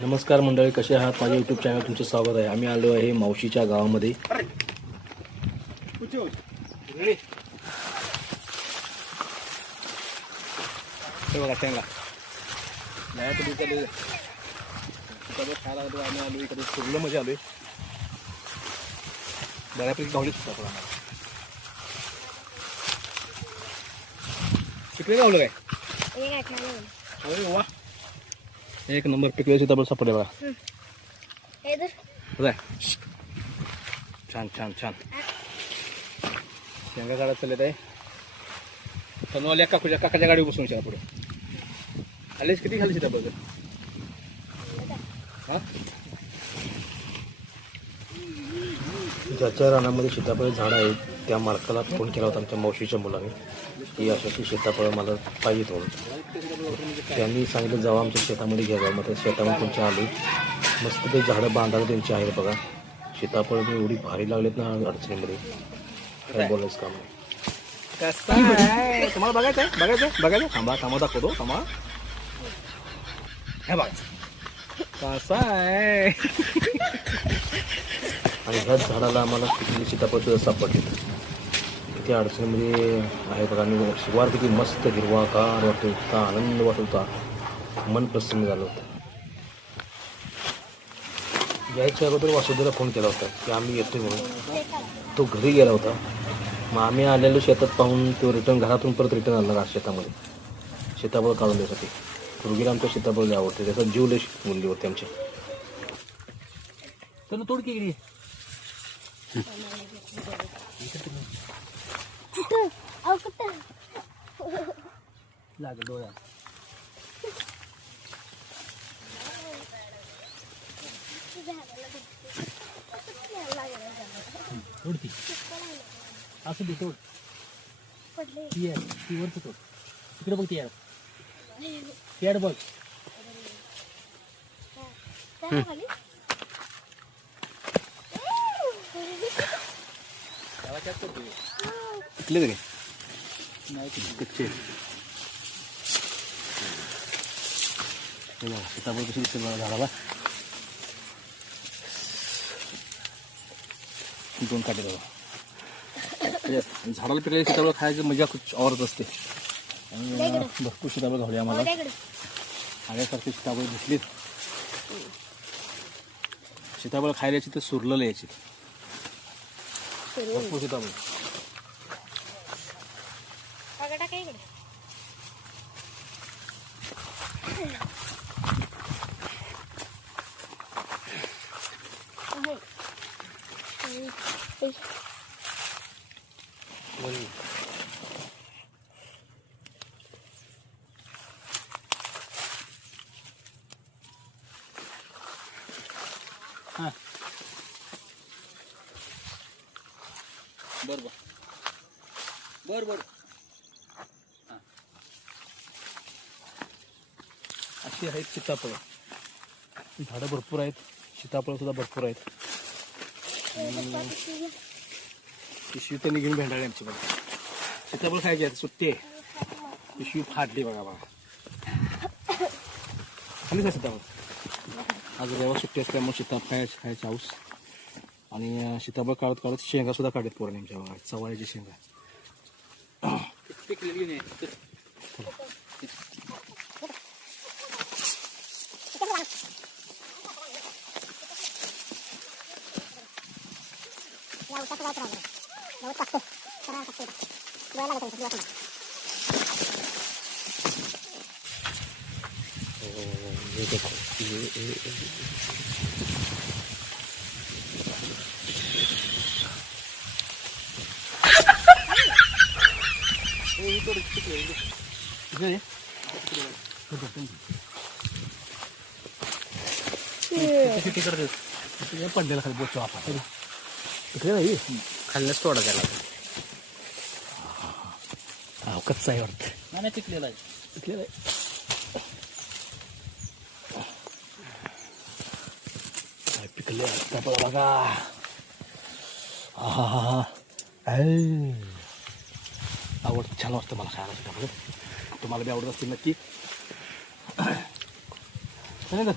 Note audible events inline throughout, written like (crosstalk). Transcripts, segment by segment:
नमस्कार मंडळी कसे आहात? माझ्या यूट्यूब चॅनल तुमचे स्वागत आहे. आम्ही आलो आहे मावशीच्या गावामध्ये. बघा चांगला नाही तर इकडे इकडे खायला आलो आम्ही आलो इकडे सुरलं मध्ये आलोय. बऱ्यापैकी गावलीच होता थोडा आम्हाला. तिकडे गावलं काय? वा. एक नंबर पिकले सीताफळ सापडले बघा. हे छान छान छान. शेंगा काढत चालत आहे. तनुवाल्या काकूच्या काकाच्या गाडी बसून शेगा पुढे. आलेच किती खाली सीताफळ हा? ज्याच्या रानामध्ये सीताफळ झाड आहे त्या मालकाला फोन केला होता आमच्या मावशीच्या मुलाने की अशा की सीताफळ मला पाहिजेत म्हणून. त्यांनी सांगितलं जावं आमच्या शेतामध्ये घ्यावं मग त्या शेतामध्ये त्यांच्या आले. मस्त ते झाडं बांधायला त्यांची आहेत बघा. सीताफळ मी एवढी भारी लागलेत ना अडचणीमध्ये. काय बोलायचं काम नाही. तुम्हाला बघायचं आहे बघायचं आहे बघायचं थांबा थांबा दाखवतो. थांबा. हे बघ. कसा आहे? आणि ह्याच झाडाला आम्हाला किती सीताफळ सुद्धा सापडले किती अडचणीमध्ये म्हणजे आहे बघा आणि शिवार किती मस्त हिरवागार वाटतो इतका आनंद वाटत होता. मन प्रसन्न झालं होतं. यायच्या अगोदर वासुदेला फोन केला होता की आम्ही येतोय म्हणून. तो घरी गेला होता. मग आम्ही आलेलो शेतात पाहून तो रिटर्न घरातून परत रिटर्न आला शेतामध्ये. शेताफळ काढून देण्यासाठी पूर्वीला आमच्या शेताफळ आवडते त्याचा जीव लय मुलगी होती आमची. तर तोड गेली लागेल डोळ्या तोड ती असं दे तोड ती आहे ती वरचं तोड तिकडे बघ ती आहे ती आहे बघ. काय खाली पिकले का नाही कच्चे. हे बघा सीताफळ कशी बघा झाडाला. दोन काटे बघा. म्हणजे झाडाला पिकलेले सीताफळ खायची मजा खूप आवडत असते. भरपूर सीताफळ घावले आम्हाला. माझ्याकडे आल्यासारखे सीताफळ घेतलीत सीताफळ खायला याची तर सुरलेलं याची भरपूर सीताफळ पगडा काय इकडे हां अशी आहेत सीताफळं. झाडं भरपूर आहेत. सीताफळं सुद्धा भरपूर आहेत. पिशवी त्यांनी घेऊन भेंडाळली आमची बघा सीताफळ खायची आहेत सुट्टी पिशवी फाटली बघा बघा. खाली का सीताफळ? आज रविवार सुट्टी असल्यामुळे सीताफळ खायची खायची हाऊस. आणि सीताफळ काढत काढत शेंगा सुद्धा काढत पोरांनी आमच्या बघा चवळ्याची शेंगा. ये ये ये- इकडे ये. किती तिकडे दे. तिकडे पडलेला खाली बोचो आपण इकडे नाही. खाल्ल्याच तोडा त्याला. हा कच्चा आहे वाटतं. नाही पिकलेला आहे. आहे. काय पिकले आता बघा बघा. हा हा हा हा. ऐ. आवडतं छान वाटतं मला खायला सीताफळ तुम्हाला बी आवडत असतील नक्की. नाही का?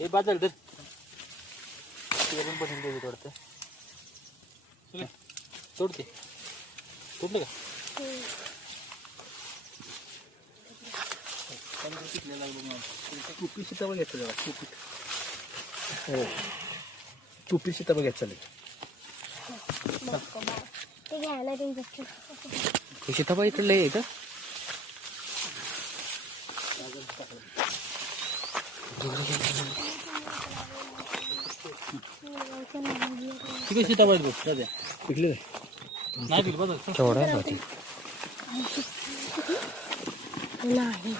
हे तर ते पण बनवून द्यायचं वाटतं चला, सोड ते सोडलं का? टोपी सीताफळ घ्यायचं जरा. टोपी. हो. घ्यायचं चालेल. हे सीताफळ इकडलं आहे का आहे सीताफळ बघ दादा पिकले नाही पिकलं बघ केवढा आहे नाही.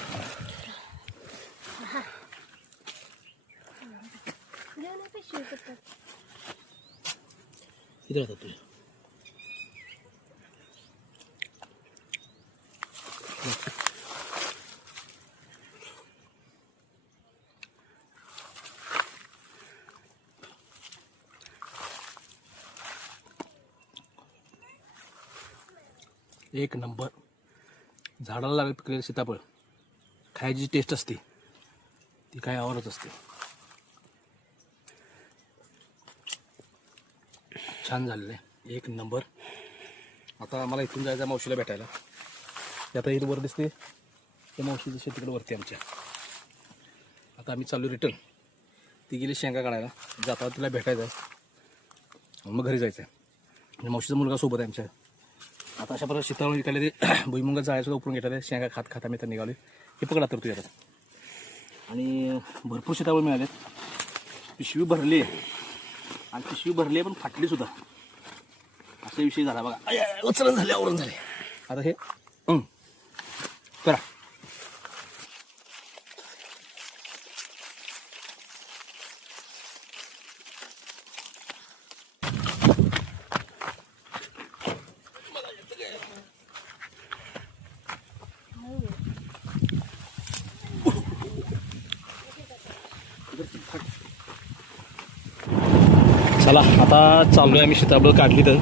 किती राहतात तुझे एक नंबर. झाडाला लागत पिकलेलं सीताफळ. खायची जी टेस्ट असते ती काय आवडत असते. छान झालेलं आहे. एक नंबर. आता मला इथून जायचं आहे मावशीला भेटायला. आता इथं वर दिसते. त्या मावशीचं शेतीकडे वरती आमच्या. आता आम्ही चालू रिटर्न ती गेली शेंगा काढायला. जाता तिला भेटायचं आहे. मग घरी जायचं आहे. मावशीचा मुलगा सोबत आहे आमच्या. आता अशा प्रकारे शेतावर विकायला ते भुईमुंगा जायचं उपरून घेतात शेंगा खात खात आम्ही तर निघाले हे पकडा तर तू येतात. आणि भरपूर शेतावर मिळाले. पिशवी भरली आहे. आणि पिशवी भरली आहे पण फाटली सुद्धा. असा विषय झाला बघा. उचलन झाले आवरण झाले. आता हे हं. करा. चला आता चाललो आहे आम्ही शेताबळ काढली तर.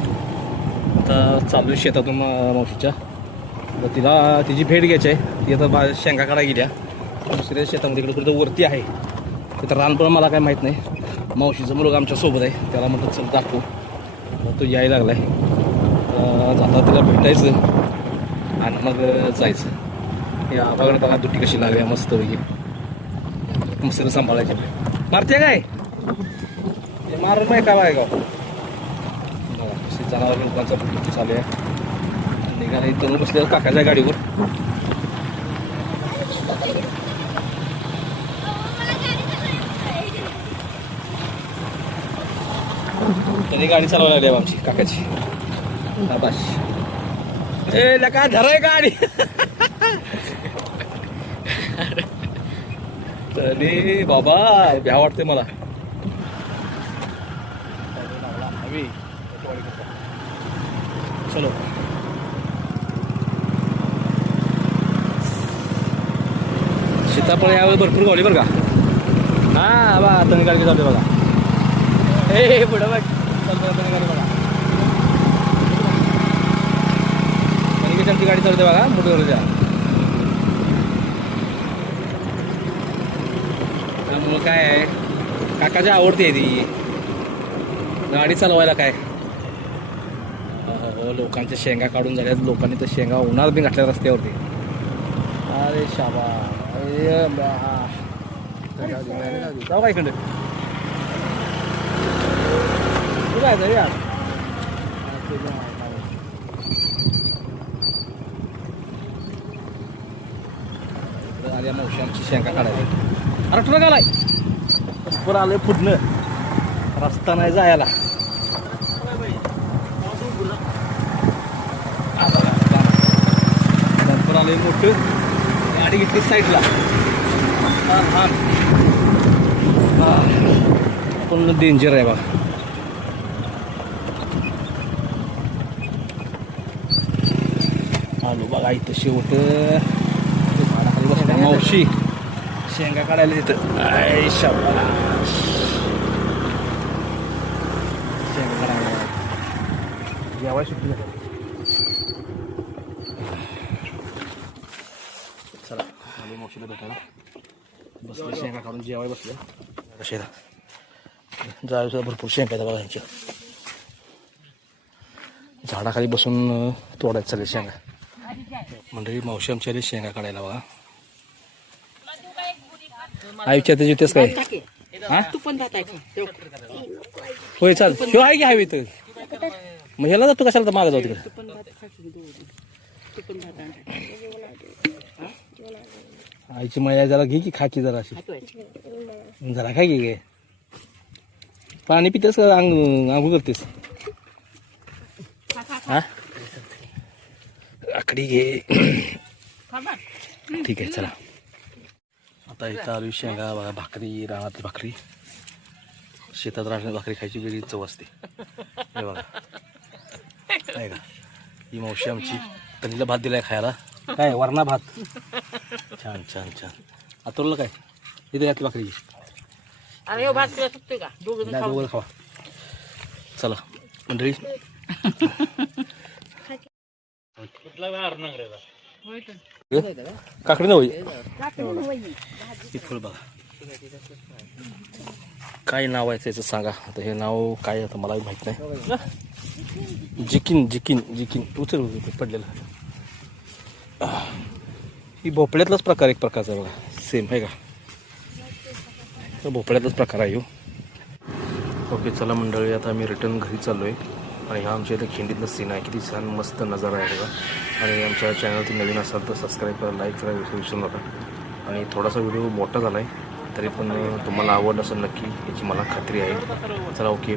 आता चाललो आहे शेतातून मावशीच्या. तर तिला तिची भेट घ्यायची आहे. ती आता बा शेंगा काढा गेल्या दुसऱ्या शेतामध्ये इकडे कुठं वरती आहे. तिथं रानपण मला काय माहीत नाही. मावशीचा मुलगा आमच्यासोबत आहे. त्याला म्हणतात चल दाखवू. तो यायला लागला आहे जाता तिला भेटायचं आणि मग जायचं. या बघा त्याला दुट्टी कशी लागली आहे मस्त पैकी मस्त सांभाळायची. मारते काय? ते मारून नाही काय गाव बघा कशी जनावर लोकांचा बुटी चालू आहे. निघाला इथं बसले काकाच्या गाडीवर. त्यांनी गाडी चालवायला लागली आहे आमची काकाची. आबाश ए लका धराय गाडी. (laughs) तरी बाबा भ्या वाटते मला. चलो. सीताफळ यावेळी भरपूर गावली बरं का? हा बा तणी गाडी चालते बघा. ए पुढं बघ. चालतो गाडी बघा. त्यांची गाडी चालते बघा मोठीवरच्या त्यामुळं काय आहे? काकाची आवडती आहे ती. गाडी चालवायला काय? हो लोकांच्या शेंगा काढून झाल्यात. लोकांनी तर शेंगा उन्हात बी घातल्या रस्त्यावरती. अरे शाबा अरे जाऊ का इकडे. काय यार आल्या मावशी आमची शेंगा काढायला. अरे ट्रक काय पुढं आलंय फुटणं रस्ता नाही जायला. नंतर आलंय मोठं. गाडी घेतली साईडला. हां हां पण डेंजर आहे बा. आलो बघा इथं शेवट. झाडाखाली मावशी. शेंगा काढायला तिथं आय शाबास शेंगा काढायला जेवाय सुट्टी चला आम्ही मावशीला भेटायला बसले शेंगा काढून जेवाय बसले कशा जाळ सुद्धा भरपूर शेंगा आहेत बघा ह्यांच्या झाडाखाली बसून तोडायचं चालेल शेंगा मंडळी मावशी आमच्या आली शेंगा काढायला बघा विचारते जेवतेस काय? हा? तू पण होय चाल. ह्यो आहे की हायवे तर मग ह्याला जातो कशाला तर मागं जाऊ तिकडे. आईची माया जरा घे की खाकी जरा अशी. जरा काय घे गे. पाणी पितेस का? अंग आंघोळ करतेस. हा? आकडी घे. ठीक आहे चला. आता इथं आलू शेंगा बघा भाकरी रानातली भाकरी. शेतात राहणारी भाकरी खायची वेगळी चव असते. हे बघा. आहे का? ही मावशी आमची तरीला भात दिलाय खायला. काय वरणा भात? छान छान छान. आतुरलं काय? इथे घातली भाकरी. अरे भात का? दोघं नाही, खावा. चला मंडळी. (laughs) तर. काकडी नव्हे ही फुल बघा काय नाव आहे त्याचं सांगा आता हे नाव काय आता मला माहीत नाही जिकिन जिकिन जिकिन उचल पडलेलं. ही भोपळ्यातलाच प्रकार एक प्रकारचा आहे बघा सेम आहे का भोपळ्यातलाच प्रकार आहे ओके चला मंडळी आता आम्ही रिटर्न घरी चाललो आहे आणि हा आमच्या इथं खिंडीतलं सीन आहे. किती छान मस्त नजारा आहे बघा. आणि आमच्या चॅनलवरती नवीन असाल तर सबस्क्राईब करा लाईक करा विसरू नका. आणि थोडासा व्हिडिओ मोठा झाला आहे तरी पण तुम्हाला आवड असेल नक्की याची मला खात्री आहे. चला ओके